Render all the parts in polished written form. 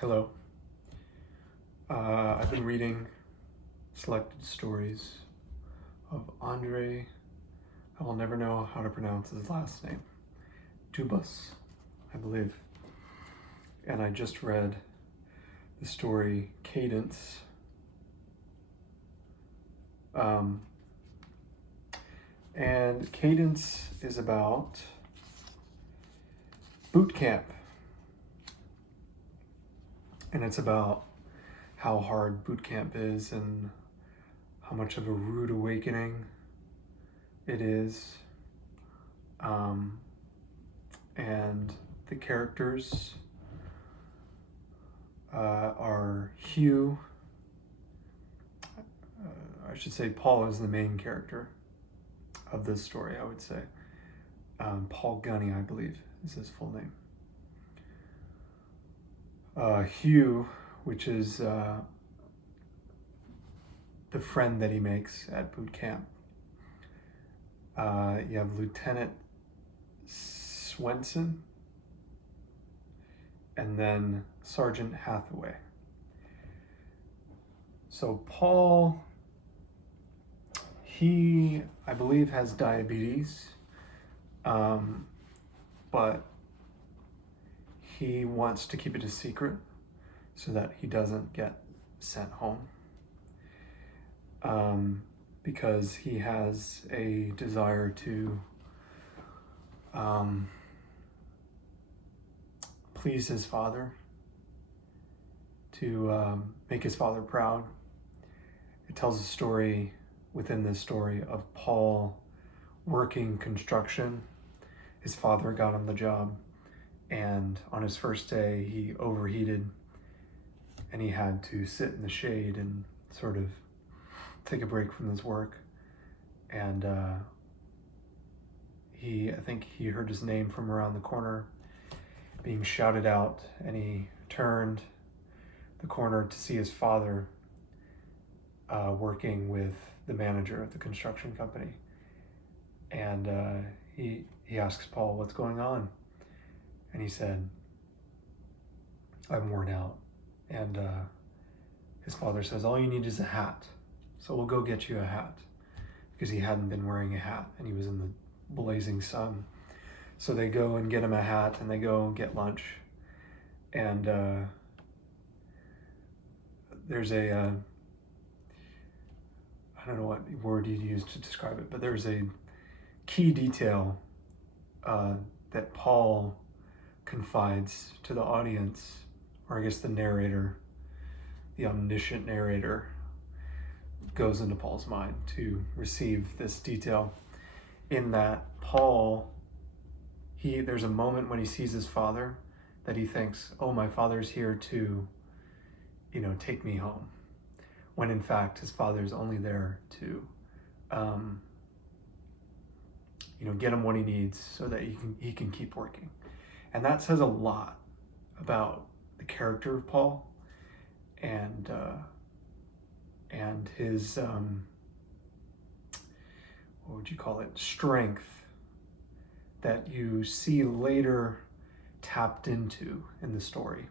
Hello. I've been reading selected stories of Andre, I will never know how to pronounce his last name, Dubus, I believe. And I just read the story Cadence. And Cadence is about boot camp. And it's about how hard boot camp is and how much of a rude awakening it is. And the characters are Hugh. I should say Paul is the main character of this story, I would say. Paul Gunny, I believe, is his full name. Hugh, which is the friend that he makes at boot camp. You have Lieutenant Swenson, and then Sergeant Hathaway. So Paul, he, I believe, has diabetes, but he wants to keep it a secret so that he doesn't get sent home, because he has a desire to please his father, to make his father proud. It tells a story within this story of Paul working construction. His father got him the job, and on his first day he overheated and he had to sit in the shade and sort of take a break from his work. And I think he heard his name from around the corner being shouted out, and he turned the corner to see his father working with the manager of the construction company. And he asks Paul, "What's going on?" And he said, "I'm worn out." And his father says, "All you need is a hat. So we'll go get you a hat," because he hadn't been wearing a hat and he was in the blazing sun. So they go and get him a hat and they go get lunch. And there's a, I don't know what word you'd use to describe it, but there's a key detail that Paul confides to the audience, or I guess the narrator, the omniscient narrator, goes into Paul's mind to receive this detail, in that Paul, there's a moment when he sees his father that he thinks, "Oh, my father's here to, take me home," when in fact his father's only there to, get him what he needs so that he can keep working. And that says a lot about the character of Paul and his, what would you call it, strength that you see later tapped into in the story.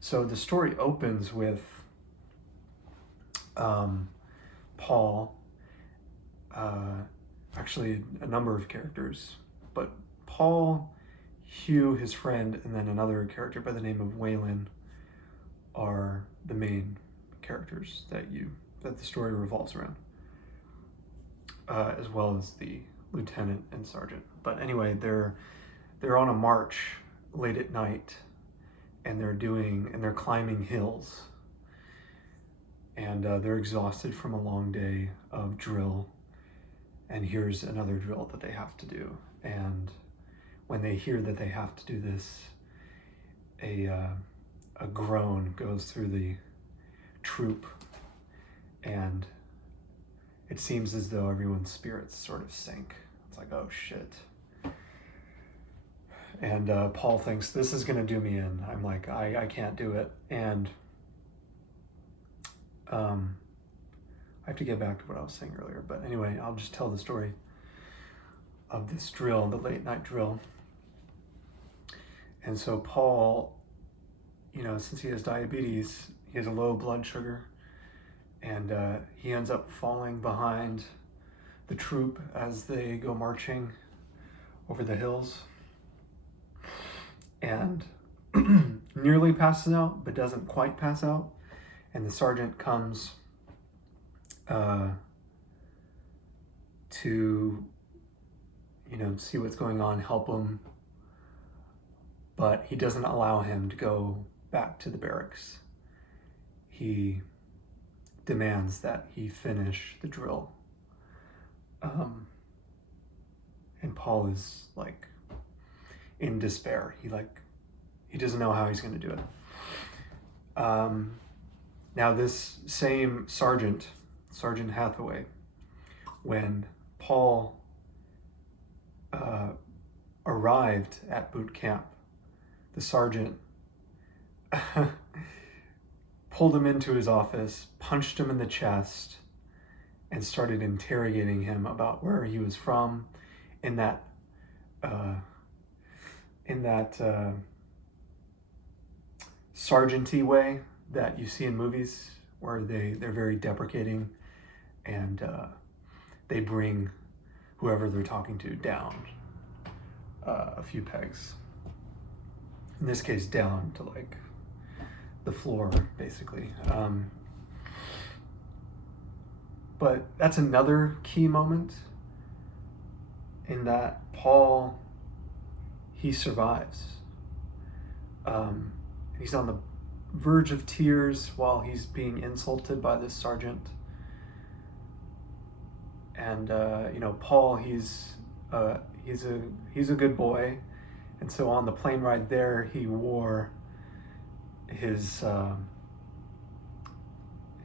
So the story opens with Paul, actually a number of characters, but Paul, Hugh, his friend, and then another character by the name of Waylon are the main characters that the story revolves around, as well as the lieutenant and sergeant. But anyway, they're on a march late at night, and they're climbing hills, and they're exhausted from a long day of drill, and here's another drill that they have to do. And when they hear that they have to do this, a groan goes through the troop, and it seems as though everyone's spirits sort of sink. It's like, oh shit. And Paul thinks, this is gonna do me in. I'm like, I can't do it. And I have to get back to what I was saying earlier, but anyway, I'll just tell the story of this drill, the late night drill. And so Paul, since he has diabetes, he has a low blood sugar, and he ends up falling behind the troop as they go marching over the hills, and nearly passes out, but doesn't quite pass out. And the sergeant comes to, see what's going on, help him, but he doesn't allow him to go back to the barracks. He demands that he finish the drill. And Paul is in despair. He doesn't know how he's going to do it. Now this same Sergeant Hathaway, when Paul arrived at boot camp, the sergeant pulled him into his office, punched him in the chest, and started interrogating him about where he was from in that sergeant-y way that you see in movies, where they're very deprecating, and they bring whoever they're talking to down a few pegs. In this case, down to the floor, basically. But that's another key moment in that Paul, he survives. He's on the verge of tears while he's being insulted by this sergeant. And Paul, he's a good boy, and so on the plane ride there, he wore his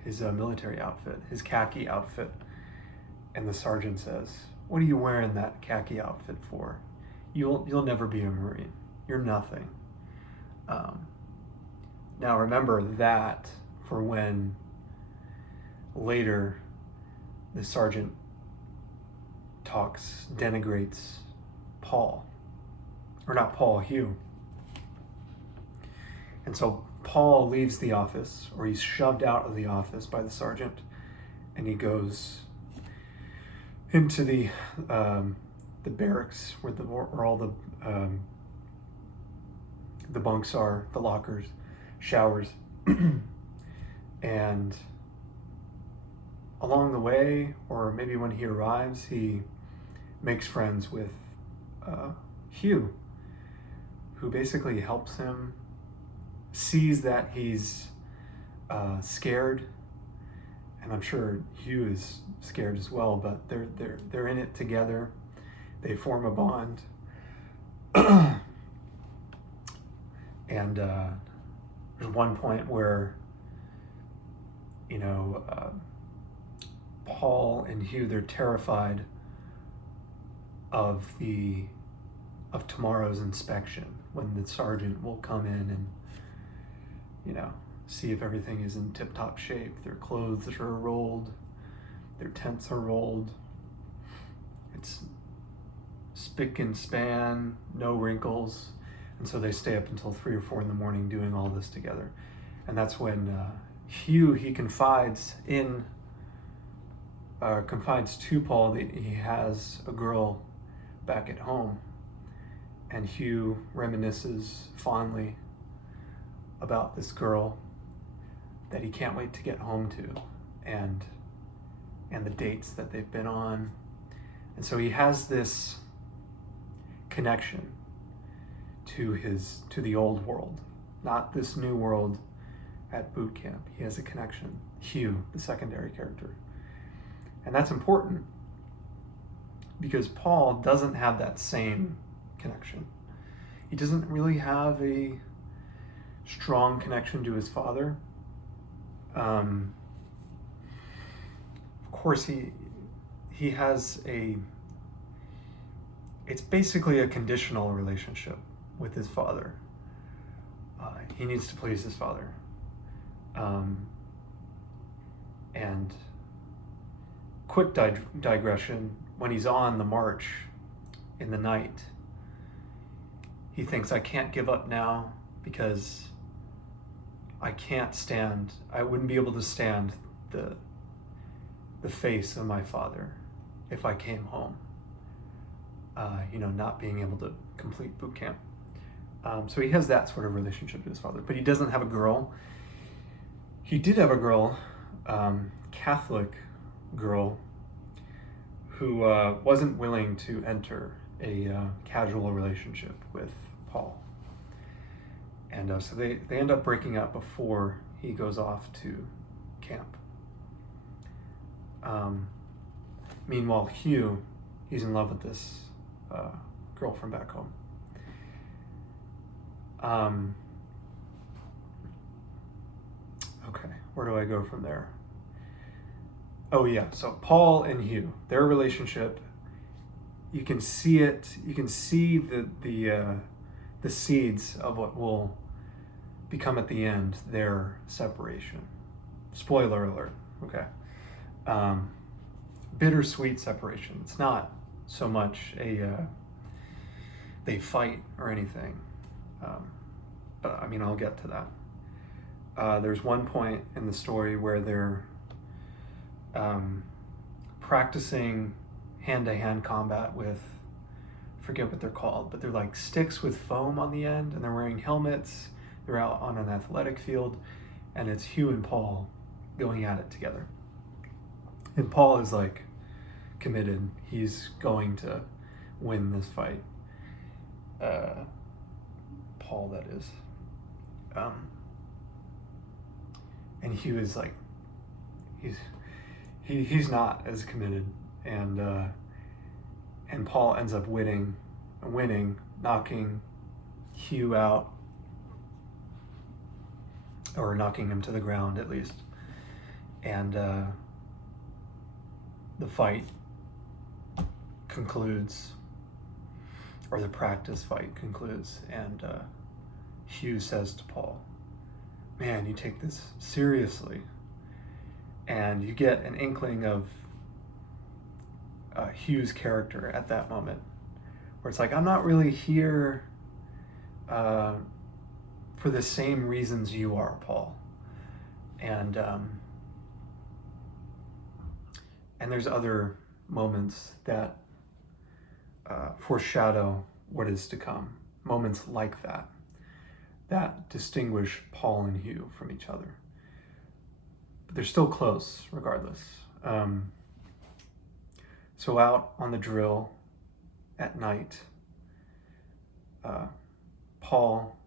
military outfit, his khaki outfit, and the sergeant says, "What are you wearing that khaki outfit for? You'll never be a Marine. You're nothing." Now remember that for when later the sergeant denigrates Paul, or not Paul, Hugh. And so Paul leaves the office, or he's shoved out of the office by the sergeant, and he goes into the barracks where all the bunks are, the lockers, showers, and along the way, or maybe when he arrives, he makes friends with Hugh, who basically helps him, sees that he's scared, and I'm sure Hugh is scared as well, but they're in it together. They form a bond. And there's one point where Paul and Hugh, they're terrified of tomorrow's inspection, when the sergeant will come in and see if everything is in tip-top shape. Their clothes are rolled, their tents are rolled, it's spick and span, no wrinkles, and so they stay up until 3 or 4 in the morning doing all this together. And that's when Hugh, he confides to Paul that he has a girl back at home, and Hugh reminisces fondly about this girl that he can't wait to get home to, and the dates that they've been on. And so he has this connection to the old world, not this new world at boot camp. He has a connection, Hugh, the secondary character. And that's important because Paul doesn't have that same connection. He doesn't really have a strong connection to his father. Of course, he has it's basically a conditional relationship with his father. He needs to please his father. And quick digression, when he's on the march in the night, he thinks, I can't give up now because I wouldn't be able to stand the face of my father if I came home, not being able to complete boot camp. So he has that sort of relationship to his father, but he doesn't have a girl. He did have a girl, Catholic girl, who wasn't willing to enter a casual relationship with Paul. And so they end up breaking up before he goes off to camp. Meanwhile, Hugh, he's in love with this girl from back home. Okay, where do I go from there? Oh yeah, so Paul and Hugh, their relationship, you can see it. You can see the seeds of what will become at the end their separation. Spoiler alert. Okay. Bittersweet separation. It's not so much they fight or anything, but I mean, I'll get to that. There's one point in the story where they're practicing hand-to-hand combat with, I forget what they're called, but they're like sticks with foam on the end, and they're wearing helmets. They're out on an athletic field, and it's Hugh and Paul going at it together. And Paul is like committed. He's going to win this fight. Paul, that is. And Hugh is like, he's not as committed, and Paul ends up winning, knocking Hugh out, or knocking him to the ground at least. And the fight concludes, or the practice fight concludes, and Hugh says to Paul, "Man, you take this seriously." And you get an inkling of Hugh's character at that moment, where it's like, I'm not really here for the same reasons you are, Paul. And there's other moments that foreshadow what is to come. Moments like that distinguish Paul and Hugh from each other. But they're still close, regardless. So out on the drill at night, Paul,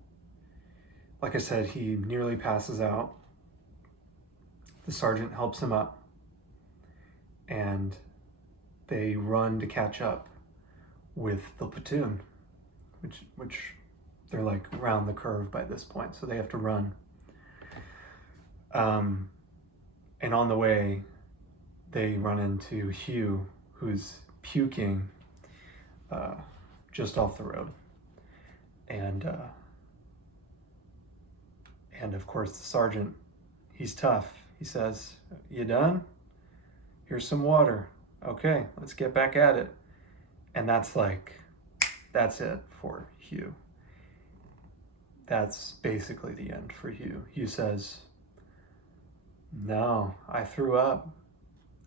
like I said, he nearly passes out. The sergeant helps him up, and they run to catch up with the platoon, which they're like round the curve by this point, so they have to run. And on the way, they run into Hugh, who's puking just off the road. And of course, the sergeant, he's tough. He says, "You done? Here's some water. Okay, let's get back at it." And that's it for Hugh. That's basically the end for Hugh. Hugh says, "No, I threw up.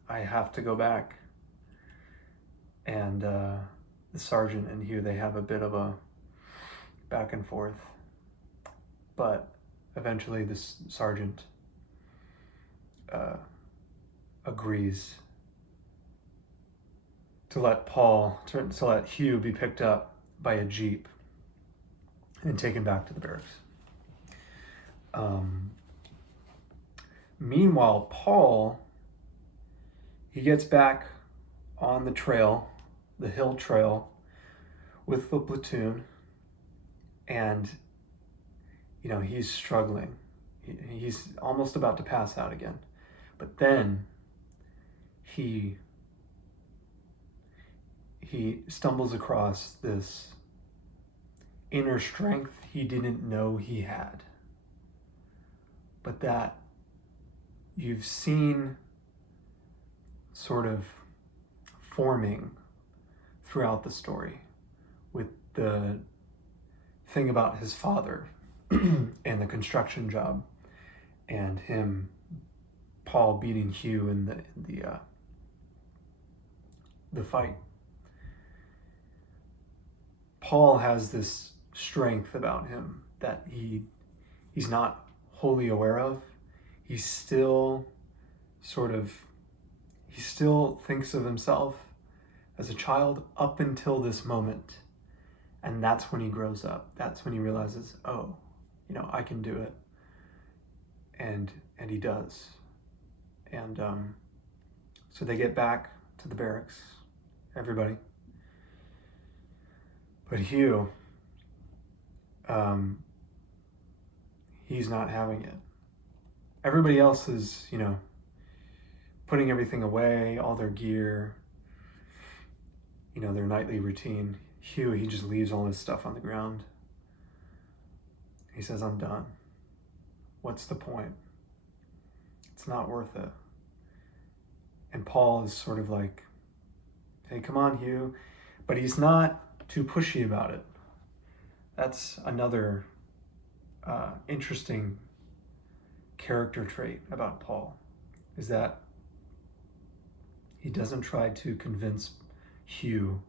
I have to go back." And the sergeant and Hugh, they have a bit of a back and forth. But eventually this sergeant agrees to let Hugh be picked up by a jeep and taken back to the barracks. Meanwhile, Paul, he gets back on the trail, the hill trail, with the platoon, and he's struggling. He's almost about to pass out again. But then he stumbles across this inner strength he didn't know he had, but that you've seen sort of forming throughout the story, with the thing about his father and the construction job, and Paul beating Hugh in the fight. Paul has this strength about him that he's not wholly aware of. He still thinks of himself as a child up until this moment. And that's when he grows up. That's when he realizes, oh, I can do it. And he does. And so they get back to the barracks, everybody. But Hugh, he's not having it. Everybody else is, putting everything away, all their gear, their nightly routine. Hugh, he just leaves all his stuff on the ground. He says, I'm done. What's the point? It's not worth it. And Paul is sort of like, hey, come on, Hugh. But he's not too pushy about it. That's another interesting character trait about Paul, is that he doesn't try to convince Hugh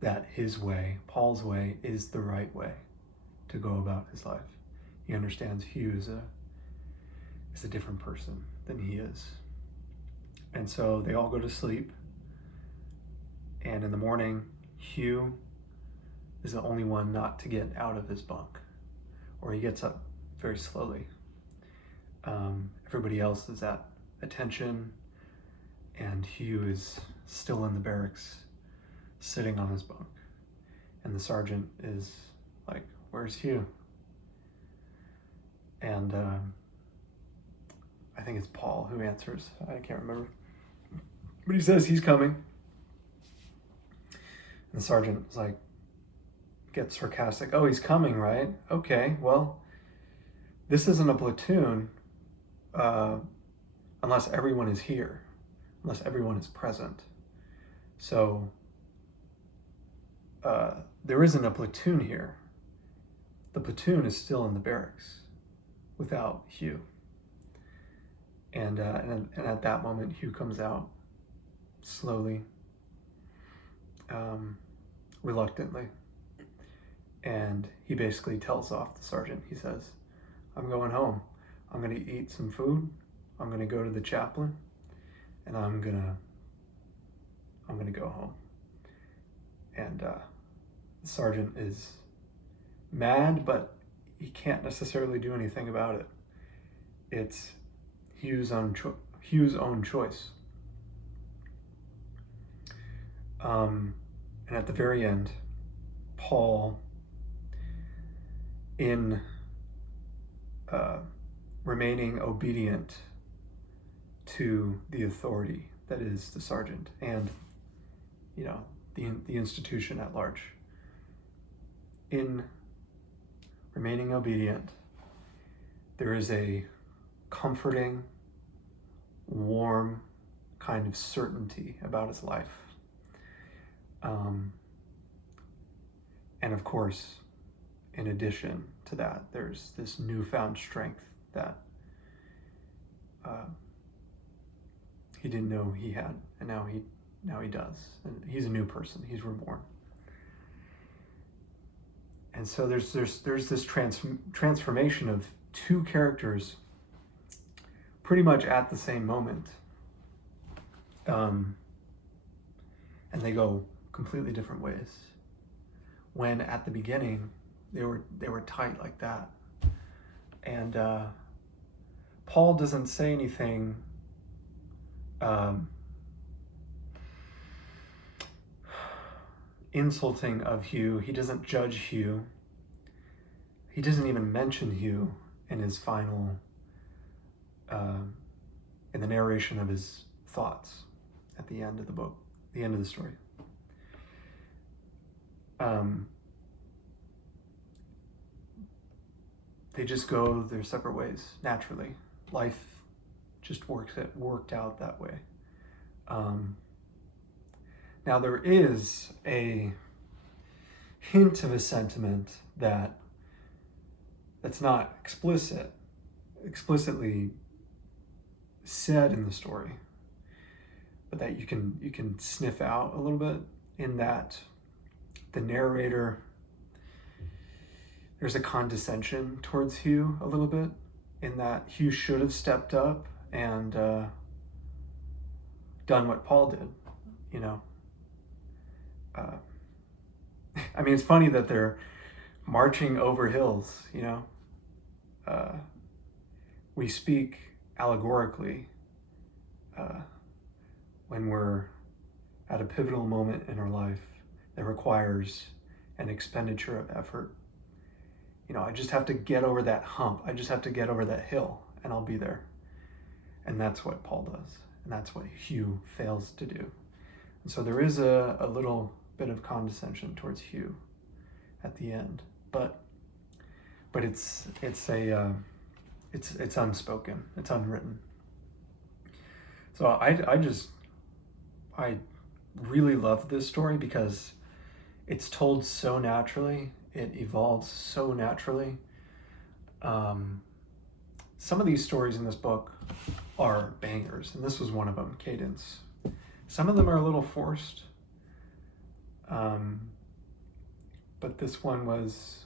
that his way, Paul's way, is the right way to go about his life. He understands Hugh is a different person than he is. And so they all go to sleep. And in the morning, Hugh is the only one not to get out of his bunk, or he gets up very slowly. Everybody else is at attention, and Hugh is still in the barracks, sitting on his bunk. And the sergeant is like, where's Hugh? And I think it's Paul who answers. I can't remember. But he says he's coming. And the sergeant is like, gets sarcastic. Oh, he's coming, right? Okay, well, this isn't a platoon unless everyone is here, unless everyone is present. So there isn't a platoon here. The platoon is still in the barracks without Hugh. And at that moment, Hugh comes out slowly, reluctantly. And he basically tells off the sergeant. He says, I'm going home. I'm going to eat some food. I'm going to go to the chaplain, and I'm going to go home. And the sergeant is mad, but he can't necessarily do anything about it. It's Hugh's own choice. And at the very end, Paul, in remaining obedient to the authority that is the sergeant and the institution at large, in remaining obedient, there is a comforting, warm kind of certainty about his life. And of course, in addition to that, there's this newfound strength that he didn't know he had, and now he does. And he's a new person. He's reborn. And so there's this transformation of two characters pretty much at the same moment, and they go completely different ways. When at the beginning they were tight like that, and Paul doesn't say anything insulting of Hugh. He doesn't judge Hugh. He doesn't even mention Hugh in his final, in the narration of his thoughts at the end of the book, the end of the story. They just go their separate ways naturally. Life just worked out that way. Now there is a hint of a sentiment that's not explicit explicitly said in the story, but that you can sniff out a little bit, in that the narrator, there's a condescension towards Hugh a little bit, in that Hugh should have stepped up and done what Paul did, you know. I mean, it's funny that they're marching over hills, you know. We speak allegorically when we're at a pivotal moment in our life that requires an expenditure of effort. You know, I just have to get over that hump. I just have to get over that hill and I'll be there. And that's what Paul does. And that's what Hugh fails to do. And so there is a little bit of condescension towards Hugh at the end, but it's unspoken, it's unwritten. So I really love this story because it's told so naturally. It evolves so naturally. Some of these stories in this book are bangers, and this was one of them, Cadence. Some of them are a little forced, but this one was,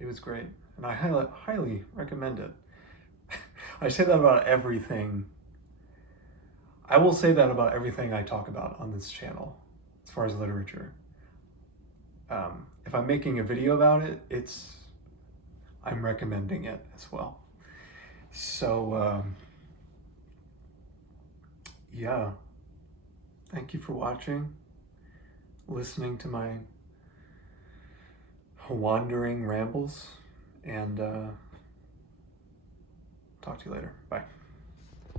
it was great, and I highly recommend it. I say that about everything. I will say that about everything I talk about on this channel, as far as literature. If I'm making a video about it, I'm recommending it as well. So, yeah, thank you for watching, listening to my wandering rambles, and talk to you later. Bye.